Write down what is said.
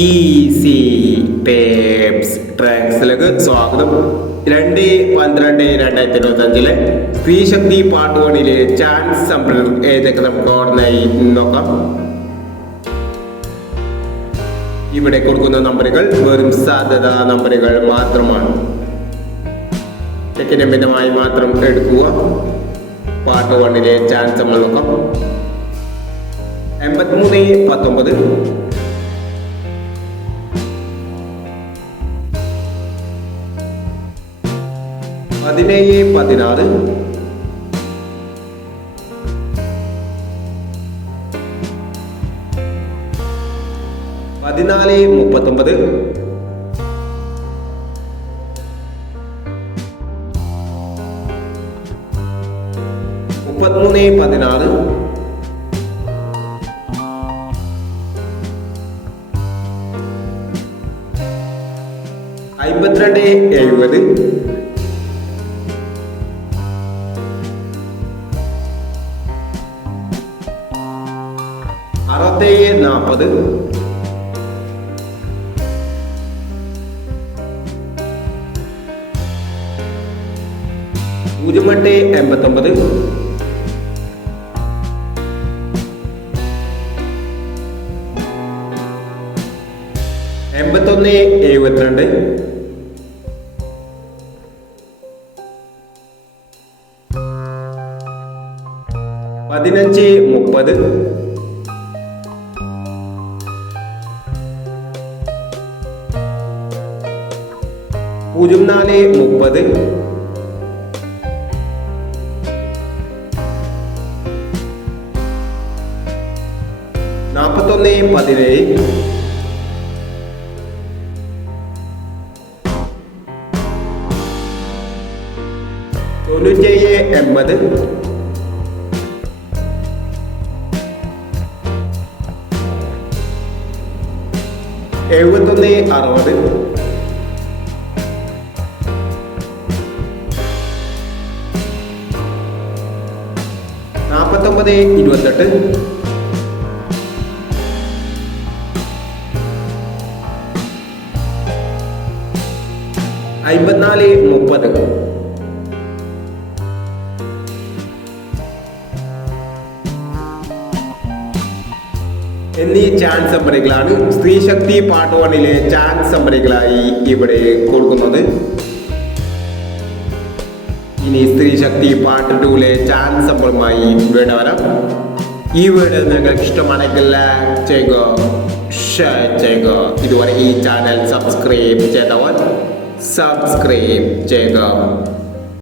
Easy tapes ട്രാക്സിലേക്ക് സ്വാഗതം. 2/12/2025 സ്ത്രീശക്തി part 1 chance sample ഏതൊക്കെ നമുക്ക് ഓർമ്മയായി നോക്കാം. ഇവിടെ കൊടുക്കുന്ന നമ്പറുകൾ വെറും സാധ്യതാ നമ്പറുകൾ മാത്രമാണ്. ഭിന്നമായി മാത്രം എടുക്കുക. പാർട്ട് 1 ചാൻസ് നമ്മൾ നോക്കാം. 83-19, 17-16, 14-39, 33-16, 52-70, 67-40, 08-89, 81-72, 15-30, 04-30, 41-17, 97-80, 71-60, 49-28, 54-30, എന്നീ ചാൻസ് നമ്പറുകളാണ് സ്ത്രീശക്തി പാർട്ട് 1 ചാൻസ് നമ്പറുകളായി ഇവിടെ കൊടുക്കുന്നത്. ഇനി സ്ത്രീശക്തി പാർട്ട് 2 ചാൻസ് നമ്പറുമായി വീണ്ടും വരാം. ഈ വീഡിയോ നിങ്ങൾക്ക് ഇഷ്ടമാണെങ്കിൽ ലൈക്ക് ചെയ്യുക, ഷെയർ ചെയ്യുക. ഇതുവരെ ഈ ചാനൽ സബ്സ്ക്രൈബ് ചെയ്തവർ സബ്സ്ക്രൈബ് ചെയ്യുക.